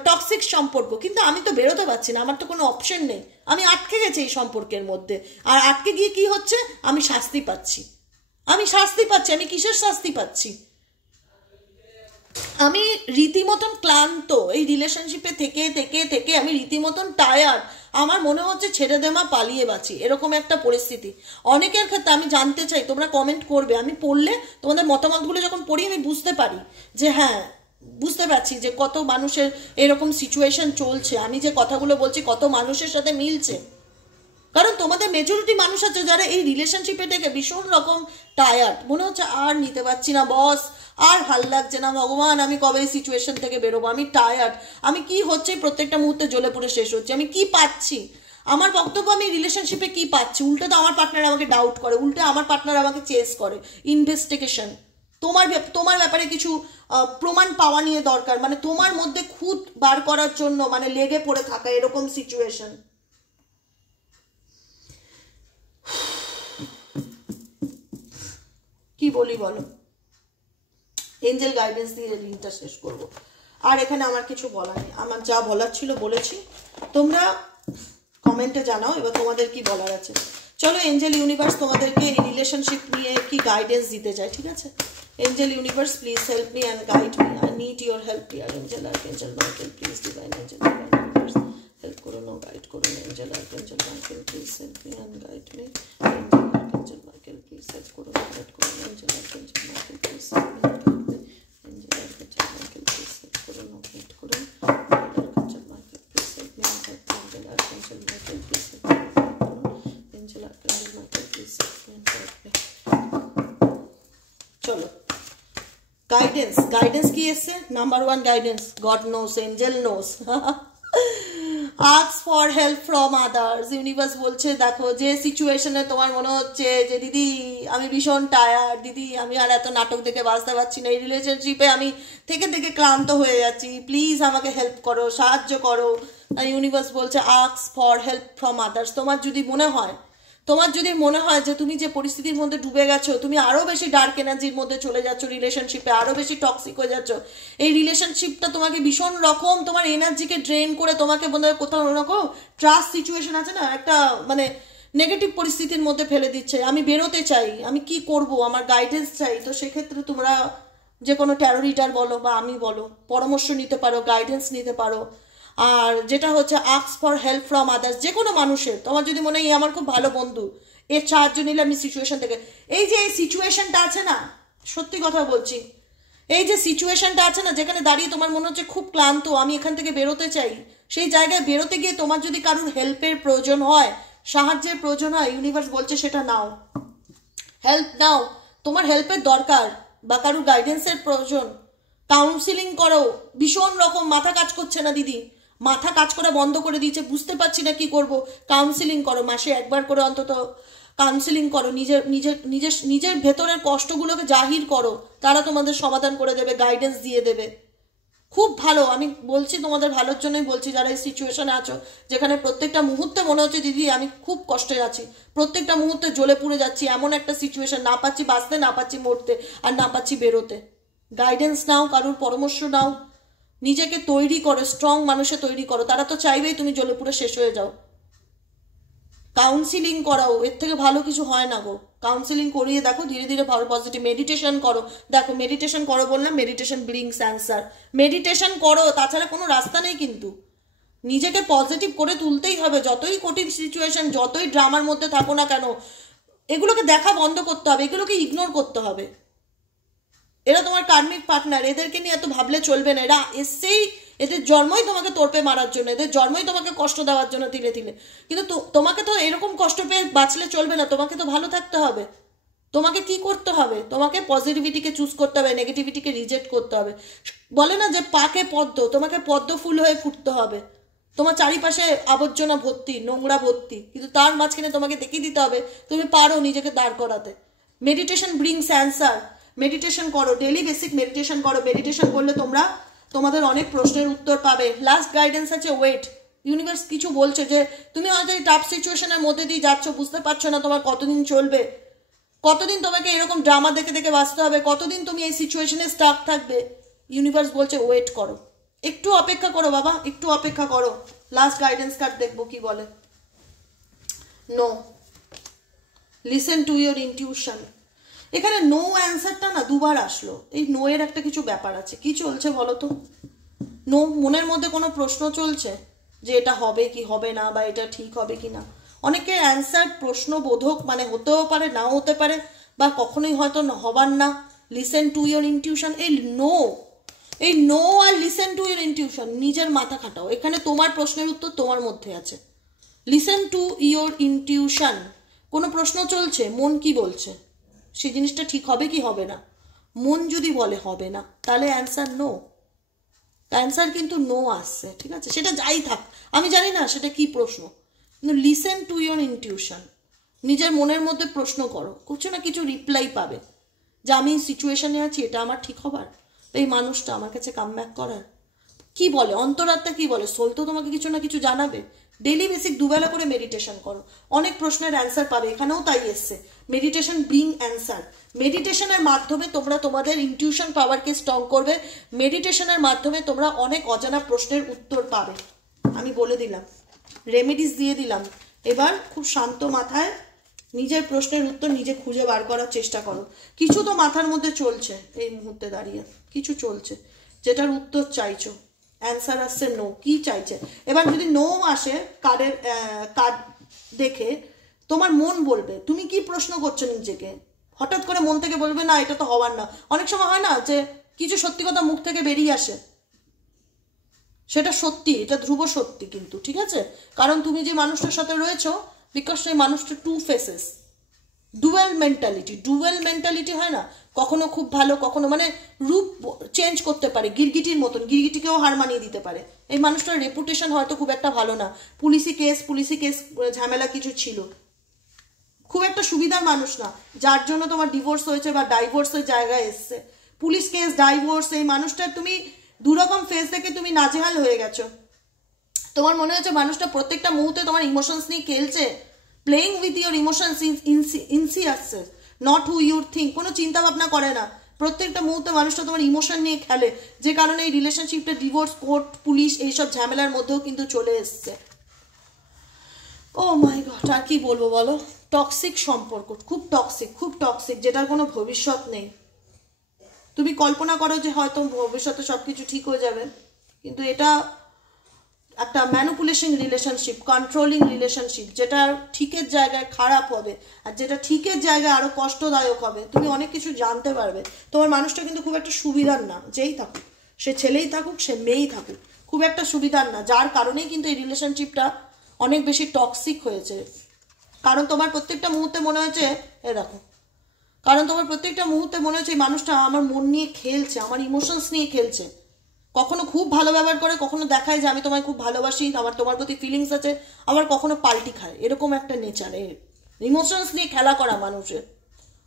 টক্সিক সম্পর্ক, কিন্তু আমি তো বেরোতে পারছি না, আমার তো কোনো অপশন নেই, আমি আটকে গেছি এই সম্পর্কের মধ্যে। আর আটকে গিয়ে কি হচ্ছে? আমি শাস্তি পাচ্ছি, আমি শাস্তি পাচ্ছি। আমি কিসের শাস্তি পাচ্ছি? আমি রীতিমতন ক্লান্ত, এই রিলেশনশিপে থেকে থেকে থেকে আমি রীতিমতন টায়ার্ড। আমার মনে হচ্ছে ছেড়ে দেমা পালিয়ে বাঁচি, এরকম একটা পরিস্থিতি। অনেকের ক্ষেত্রে আমি জানতে চাই, তোমরা কমেন্ট করবে, আমি পড়লে তোমাদের মতামতগুলো যখন পড়ি আমি বুঝতে পারি যে হ্যাঁ, বুঝতে পারছি যে কত মানুষের এরকম সিচুয়েশন চলছে, আমি যে কথাগুলো বলছি কত মানুষের সাথে মিলছে। কারণ তোমাদের মেজরিটি মানুষ আছে যারা এই রিলেশনশিপে থেকে ভীষণ রকম টায়ার্ড, মনে হচ্ছে আর নিতে পারছি না বস, আর ভাল লাগছে না ভগবান, আমি কবে এই সিচুয়েশন থেকে বেরোবো, আমি টায়ার্ড, আমি কি হচ্ছে প্রত্যেকটা মুহূর্তে জ্বলে পড়ে শেষ হচ্ছে, আমি কি পাচ্ছি? আমার বক্তব্য, আমি রিলেশনশিপে কি পাচ্ছি? উল্টে তো আমার পার্টনার আমাকে ডাউট করে, উল্টে আমার পার্টনার আমাকে চেস করে, ইনভেস্টিগেশন। তোমার ব্যাপারে কিছু প্রমাণ পাওয়া নিয়ে দরকার, মানে তোমার মধ্যে খুঁত বার করার জন্য মানে লেগে পড়ে থাকা, এরকম সিচুয়েশন। কি বলি বলো? এঞ্জেল গাইডেন্স দিয়ে রিডিংটা শেষ করব। আর এখানে আমার কিছু বলার নেই, আমার যা বলার ছিল বলেছি। তোমরা কমেন্টে জানাও এবার তোমাদের কি বলার আছে। চলো, এঞ্জেল ইউনিভার্স তোমাদেরকে এই রিলেশনশিপ নিয়ে কি গাইডেন্স দিতে চায়, ঠিক আছে? Angel universe, please help me and guide me, I need your help dear angel archangel Michael, please divine angel universe help করুন ও গাইড করুন। Angel archangel Michael, please help me and guide me. Angel archangel Michael, please help করুন ও গাইড করুন। Angel archangel Michael, please help me and guide me. Angel archangel Michael, please help করুন ও গাইড করুন। Archangel Michael, please help me and guide me. Angel archangel Michael, please help me and guide করুন। Angel archangel Michael, please help me and guide me. চলো, গাইডেন্স কি এসছে? Number 1 guidance, God knows, angel knows. Ask for help from others. Universe বলছে দেখো, যে সিচুয়েশনে তোমার মনে হচ্ছে যে দিদি আমি ভীষণ টায়ার্ড, দিদি আমি আর এত নাটক দেখে বাঁচতে পারছি না, এই রিলেশনশিপে আমি থেকে থেকে ক্লান্ত হয়ে যাচ্ছি, প্লিজ আমাকে হেল্প করো, সাহায্য করো। ইউনিভার্স বলছে ask for help from others. তোমার যদি মনে হয় যে তুমি যে পরিস্থিতির মধ্যে ডুবে গেছো, তুমি আরো বেশি ডার্ক এনার্জির মধ্যে চলে যাচ্ছ, রিলেশনশিপে আরো বেশি টক্সিক হয়ে যাচ্ছ, এই রিলেশনশিপটা তোমাকে ভীষণ রকম তোমার এনার্জিকে ড্রেন করে তোমাকে কোথাও রকম ট্রাস্ট সিচুয়েশন আছে না, একটা মানে নেগেটিভ পরিস্থিতির মধ্যে ফেলে দিচ্ছে। আমি বেরোতে চাই, আমি কি করব, আমার গাইডেন্স চাই। তো সেক্ষেত্রে তোমরা যে কোনো ট্যারো রিডার বলো বা আমি বলো, পরামর্শ নিতে পারো, গাইডেন্স নিতে পারো। আর যেটা হচ্ছে ask for help from others, যে কোনো মানুষের। তোমার যদি মনে হয় আমার খুব ভালো বন্ধু, এর সাহায্য নিলে আমি সিচুয়েশন থেকে, এই যে এই সিচুয়েশনটা আছে না, সত্যি কথা বলছি, এই যে সিচুয়েশনটা আছে না, যেখানে দাঁড়িয়ে তোমার মনে হচ্ছে খুব ক্লান্ত, আমি এখান থেকে বেরোতে চাই, সেই জায়গায় বেরোতে গিয়ে তোমার যদি কারোর হেল্পের প্রয়োজন হয়, সাহায্যের প্রয়োজন হয়, ইউনিভার্স বলছে সেটা নাও, হেল্প নাও। তোমার হেল্পের দরকার বা কারোর গাইডেন্সের প্রয়োজন, কাউন্সিলিং করো, ভীষণ রকম মাথা কাজ করছে না দিদি, মাথা কাজ করা বন্ধ করে দিয়েছে, বুঝতে পারছি না কি করব, কাউন্সিলিং করো, মাসে একবার করে অন্তত কাউন্সিলিং করো, নিজের নিজের নিজের নিজের ভেতরের কষ্টগুলোকে জাহির করো, তারা তোমাদের সমাধান করে দেবে, গাইডেন্স দিয়ে দেবে। খুব ভালো, আমি বলছি তোমাদের ভালোর জন্যই বলছি, যারা এই সিচুয়েশনে আছো যেখানে প্রত্যেকটা মুহূর্তে মনে হচ্ছে দিদি আমি খুব কষ্টে আছি, প্রত্যেকটা মুহূর্তে জ্বলে পুড়ে যাচ্ছি, এমন একটা সিচুয়েশন, না পাচ্ছি বাঁচতে, না পাচ্ছি মরতে, আর না পাচ্ছি বেরোতে। গাইডেন্স নাও, কারোর পরামর্শ নাও, নিজেকে তৈরি করো, স্ট্রং মানুষে তৈরি করো, তারা তো চাইবেই তুমি জ্বলে পুড়ে শেষ হয়ে যাও। কাউন্সিলিং করাও, এর থেকে ভালো কিছু হয় না গো। কাউন্সিলিং করিয়ে দেখো, ধীরে ধীরে ভালো পজিটিভ। মেডিটেশন করো, দেখো মেডিটেশন করো বললাম, মেডিটেশন ব্রিংস অ্যান্সার। মেডিটেশন করো, তাছাড়া কোনো রাস্তা নেই কিন্তু। নিজেকে পজিটিভ করে তুলতেই হবে, যতই কঠিন সিচুয়েশন, যতই ড্রামার মধ্যে থাকো না কেন, এগুলোকে দেখা বন্ধ করতে হবে, এগুলোকে ইগনোর করতে হবে। এরা তোমার কার্মিক পার্টনার, এদেরকে নিয়ে এত ভাবলে চলবে না। এরা এসেই, এদের জন্মই তোমাকে তোড়পে মারার জন্য, এদের জন্মই তোমাকে কষ্ট দেওয়ার জন্য তিলে তিলে। কিন্তু তোমাকে তো এরকম কষ্ট পেয়ে বাঁচলে চলবে না, তোমাকে তো ভালো থাকতে হবে। তোমাকে কি করতে হবে? তোমাকে পজিটিভিটিকে চুজ করতে হবে, নেগেটিভিটিকে রিজেক্ট করতে হবে। বলে না যে পাকে পদ্ম, তোমাকে পদ্ম ফুল হয়ে ফুটতে হবে। তোমার চারিপাশে আবর্জনা ভর্তি, নোংরা ভর্তি, কিন্তু তার মাঝখানে তোমাকে দেখিয়ে দিতে হবে তুমি পারো নিজেকে দাঁড় করাতে। Meditation brings answer. মেডিটেশন করো, ডেলি বেসিক মেডিটেশন করো। মেডিটেশন করলে তোমরা তোমাদের অনেক প্রশ্নের উত্তর পাবে। লাস্ট গাইডেন্স আছে ওয়েট। ইউনিভার্স কিছু বলছে যে তুমি হয়তো এই টাফ সিচুয়েশনের মধ্যে দিয়ে যাচ্ছ, বুঝতে পারছো না তোমার কতদিন চলবে, কতদিন তোমাকে এরকম ড্রামা দেখে দেখে বাঁচতে হবে, কতদিন তুমি এই সিচুয়েশনে স্টাক থাকবে। ইউনিভার্স বলছে ওয়েট করো, একটু অপেক্ষা করো বাবা, একটু অপেক্ষা করো। লাস্ট গাইডেন্স কার্ড দেখবো কি বলে। No, listen to your intuition. এখানে নো অ্যান্সারটা না দুবার আসলো। এই নো এর একটা কিছু ব্যাপার আছে। কি চলছে বলো তো? নো, মনের মধ্যে কোনো প্রশ্ন চলছে যে এটা হবে কি হবে না, বা এটা ঠিক হবে কি না। অনেকের অ্যান্সার প্রশ্নবোধক, মানে হতেও পারে, নাও হতে পারে, বা কখনোই হয়তো হবার না। Listen to your intuition. এই নো আর লিসেন টু ইয়োর ইনটিউশন, নিজের মাথা খাটাও। এখানে তোমার প্রশ্নের উত্তর তোমার মধ্যে আছে। Listen to your intuition. কোনো প্রশ্ন চলছে, মন কি বলছে, সেই জিনিসটা ঠিক হবে কি হবে না। মন যদি বলে হবে না, তাহলে অ্যান্সার নো। অ্যান্সার কিন্তু নো আসছে, ঠিক আছে? সেটা যাই থাক, আমি জানি না সেটা কি প্রশ্ন, কিন্তু লিসেন টু ইয়োর ইনটিউশন। নিজের মনের মধ্যে প্রশ্ন করো, কিছু না কিছু রিপ্লাই পাবে যে আমি সিচুয়েশনে আছি, এটা আমার ঠিক হবার, এই মানুষটা আমার কাছে কাম ব্যাক করার। কি বলে অন্তরাত্মা, কি বলে সোল, তো তোমাকে কিছু না কিছু জানাবে। ডেলি বেসিক দুবেলা করে মেডিটেশন করো, অনেক প্রশ্নের অ্যান্সার পাবে। এখানেও তাই এসছে, মেডিটেশন ব্রিং অ্যান্সার। মেডিটেশনের মাধ্যমে তোমরা তোমাদের ইনটিউশন পাওয়ারকে স্ট্রং করবে। মেডিটেশনের মাধ্যমে তোমরা অনেক অজানা প্রশ্নের উত্তর পাবে। আমি বলে দিলাম, রেমেডিস দিয়ে দিলাম। এবার খুব শান্ত মাথায় নিজের প্রশ্নের উত্তর নিজে খুঁজে বার করার চেষ্টা করো। কিছু তো মাথার মধ্যে চলছে এই মুহূর্তে দাঁড়িয়ে, কিছু চলছে যেটার উত্তর চাইছো। অ্যান্সার আসছে নো। কি চাইছে? এবার যদি নো আসে কার্ড দেখে, তোমার মন বলবে তুমি কি প্রশ্ন করছো নিজেকে। হঠাৎ করে মন থেকে বলবে না এটা তো হওয়ার না। অনেক সময় হয় না যে কিছু সত্যি কথা মুখ থেকে বেরিয়ে আসে, সেটা সত্যি, এটা ধ্রুব সত্যি কিন্তু, ঠিক আছে? কারণ তুমি যে মানুষটার সাথে রয়েছো, বিকজ সেই মানুষটা টু ফেসেস, ডুয়েল মেন্টালিটি হয় না, কখনো খুব ভালো, কখনো মানে রূপ চেঞ্জ করতে পারে, গিরগিটির মতন, গিরগিটিকেও হার মানিয়ে দিতে পারে। এই মানুষটার রেপুটেশন হয়তো খুব একটা ভালো না, পুলিশি কেস ঝামেলা কিছু ছিল, খুব একটা সুবিধার মানুষ না, যার জন্য তোমার ডিভোর্স হয়েছে বা ডাইভোর্সের জায়গায় এসছে। পুলিশ কেস, ডাইভোর্স, এই মানুষটার তুমি দুরকম ফেস দেখে তুমি নাজেহাল হয়ে গেছো। তোমার মনে হচ্ছে মানুষটা প্রত্যেকটা মুহূর্তে তোমার ইমোশনস নিয়ে খেলছে, প্লেইং উইথ ইউর ইমোশনস ইনসিয়াসেস, নট হু ইউর থিঙ্ক। কোনো চিন্তা ভাবনা করে না, প্রত্যেকটা মুহূর্তে মানুষটা তোমার ইমোশন নিয়ে খেলে, যে কারণে এই রিলেশনশিপটা ডিভোর্স, কোর্ট, পুলিশ এইসব ঝামেলার মধ্যেও কিন্তু চলে এসছে। ও মাই গড, আর কি বলবো বলো? টক্সিক সম্পর্ক, খুব টক্সিক, যেটার কোনো ভবিষ্যৎ নেই। তুমি কল্পনা করো যে হয়তো ভবিষ্যতে সবকিছু ঠিক হয়ে যাবে, কিন্তু এটা একটা ম্যানিপুলেশন রিলেশনশিপ, কন্ট্রোলিং রিলেশনশিপ, যেটা ঠিকের জায়গায় খারাপ হবে আর যেটা ঠিকের জায়গায় আরো কষ্টদায়ক হবে। তুমি অনেক কিছু জানতে পারবে। তোমার মানুষটা কিন্তু খুব একটা সুবিধার না, যেই থাকুক, সে ছেলেই থাকুক, সে মেয়েই থাকুক, খুব একটা সুবিধার না, যার কারণেই কিন্তু এই রিলেশনশিপটা অনেক বেশি টক্সিক হয়েছে। কারণ তোমার প্রত্যেকটা মুহূর্তে মনে হয়েছে, এ দেখো কারণ তোমার প্রত্যেকটা মুহূর্তে মনে হচ্ছে এই মানুষটা আমার মন নিয়ে খেলছে, আমার ইমোশনস নিয়ে খেলছে। কখনো খুব ভালো ব্যবহার করে, কখনো দেখায় যে আমি তোমায় খুব ভালোবাসি, আমার তোমার প্রতি ফিলিংস আছে, আবার কখনো পাল্টি খায়। এরকম একটা নেচার, ইমোশনস নিয়ে খেলা করা মানুষের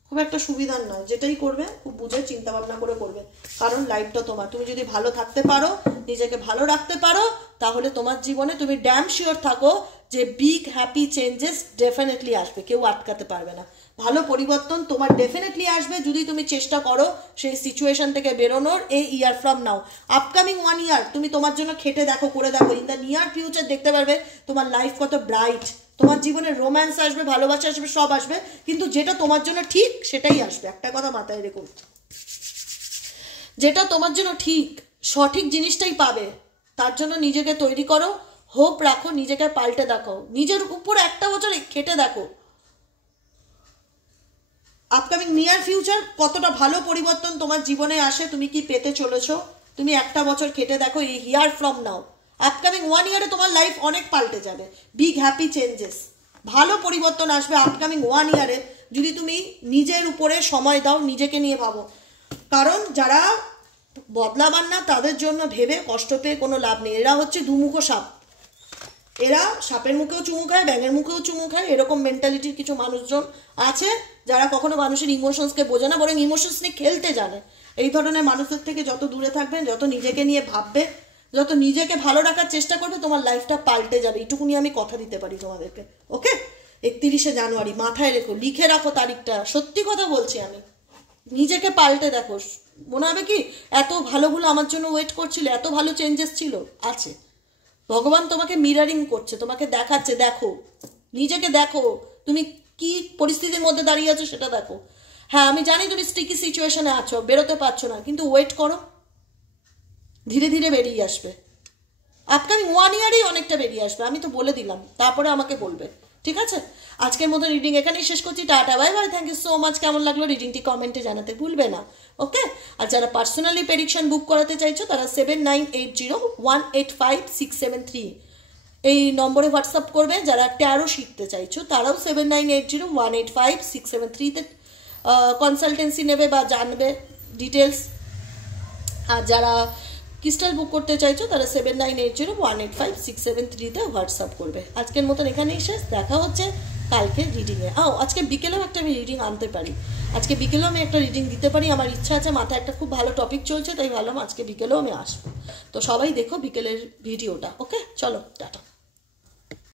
খুব একটা সুবিধার নয়। যেটাই করবে খুব বুঝে চিন্তা ভাবনা করে করবে, কারণ লাইফটা তোমার। তুমি যদি ভালো থাকতে পারো, নিজেকে ভালো রাখতে পারো, তাহলে তোমার জীবনে তুমি ড্যাম শিওর থাকো যে বিগ হ্যাপি চেঞ্জেস ডেফিনেটলি আসবে, কেউ আটকাতে পারবে না। ভালো পরিবর্তন তোমার ডেফিনেটলি আসবে যদি তুমি চেষ্টা করো সেই সিচুয়েশন থেকে বেরোনোর। এই ইয়ার ফ্রম নাও, আপকামিং 1 ইয়ার তুমি তোমার জন্য খেটে দেখো, করে দেখো। ইন দ্য নিয়ার ফিউচার দেখতে পারবে তোমার লাইফ কত ব্রাইট, তোমার জীবনে রোম্যান্স আসবে, ভালোবাসা আসবে, সব আসবে, কিন্তু যেটা তোমার জন্য ঠিক সেটাই আসবে। একটা কথা মাথায় রেখো, যেটা তোমার জন্য ঠিক, সঠিক জিনিসটাই পাবে। তার জন্য নিজেকে তৈরি করো, হোপ রাখো, নিজেকে পাল্টে দেখো, নিজের উপর একটা বছর খেটে দেখো আপকামিং নিয়ার ফিউচার কতটা ভালো পরিবর্তন তোমার জীবনে আসে, তুমি কি পেতে চলেছো। তুমি একটা বছর খেটে দেখো, এই ইয়ার ফ্রম নাও আপকামিং 1 ইয়ারে তোমার লাইফ অনেক পাল্টে যাবে। বিগ হ্যাপি চেঞ্জেস, ভালো পরিবর্তন আসবে আপকামিং 1 ইয়ারে যদি তুমি নিজের উপরে সময় দাও, নিজেকে নিয়ে ভাবো। কারণ যারা বদলাবার না তাদের জন্য ভেবে কষ্ট পেয়ে কোনো লাভ নেই। এরা হচ্ছে দুমুখো সাপ, এরা সাপের মুখেও চুমু খায়, ব্যাঙের মুখেও চুমু খায়। এরকম মেন্টালিটির কিছু মানুষজন আছে যারা কখনো মানুষের ইমোশনসকে বোঝে না, বরং ইমোশনস নিয়ে খেলতে জানে। এই ধরনের মানুষের থেকে যত দূরে থাকবেন, যত নিজেকে নিয়ে ভাববে, যত নিজেকে ভালো রাখার চেষ্টা করবে, তোমার লাইফটা পাল্টে যাবে। এইটুকুনি আমি কথা দিতে পারি তোমাদেরকে। ওকে, 31শে জানুয়ারি মাথায় রেখো, লিখে রাখো তারিখটা। সত্যি কথা বলছি আমি, নিজেকে পাল্টে দেখো। মনে হবে কি এত ভালোগুলো আমার জন্য ওয়েট করছিল, এত ভালো চেঞ্জেস ছিল, আছে। ভগবান তোমাকে মিরারিং করছে, তোমাকে দেখাচ্ছে, দেখো নিজেকে দেখো, তুমি কি পরিস্থিতির মধ্যে দাঁড়িয়ে আছো সেটা দেখো। হ্যাঁ আমি জানি তুমি স্টিকি সিচুয়েশনে আছো, বেরোতে পারছো না, কিন্তু ওয়েট করো, ধীরে ধীরে বেরিয়ে আসবে। আপকামিং 1 ইয়ারেই অনেকটা বেরিয়ে আসবে, আমি তো বলে দিলাম, তারপরে আমাকে বলবে। ঠিক আছে, আজকের মতো রিডিং এখানেই শেষ করছি। Tata, bye bye, thank you so much. কেমন লাগলো রিডিংটি কমেন্টে জানাতে ভুলবে না। ওকে, আর যারা পার্সোনালি প্রেডিকশন বুক করাতে চাইছো তারা 7980185673 এই নম্বরে হোয়াটসঅ্যাপ করবে। যারা ট্যারো শিখতে চাইছো তারাও 7980185673-তে কনসালটেন্সি নেবে বা জানবে ডিটেলস। আর যারা ক্রিস্টাল বুক করতে চাইছো তারা 7980185673-তে হোয়াটসঅ্যাপ করবে। আজকের মতন এখানেই শেষ, দেখা হচ্ছে কালকে রিডিংয়ে। আজকে বিকেলেও একটা আমি রিডিং আনতে পারি, আজকে বিকেলেও আমি একটা রিডিং দিতে পারি। আমার ইচ্ছা আছে, মাথায় একটা খুব ভালো টপিক চলছে, তাই ভাবলাম আজকে বিকেলেও আমি আসবো। তো সবাই দেখো বিকেলের ভিডিওটা। ওকে, চলো টাটা।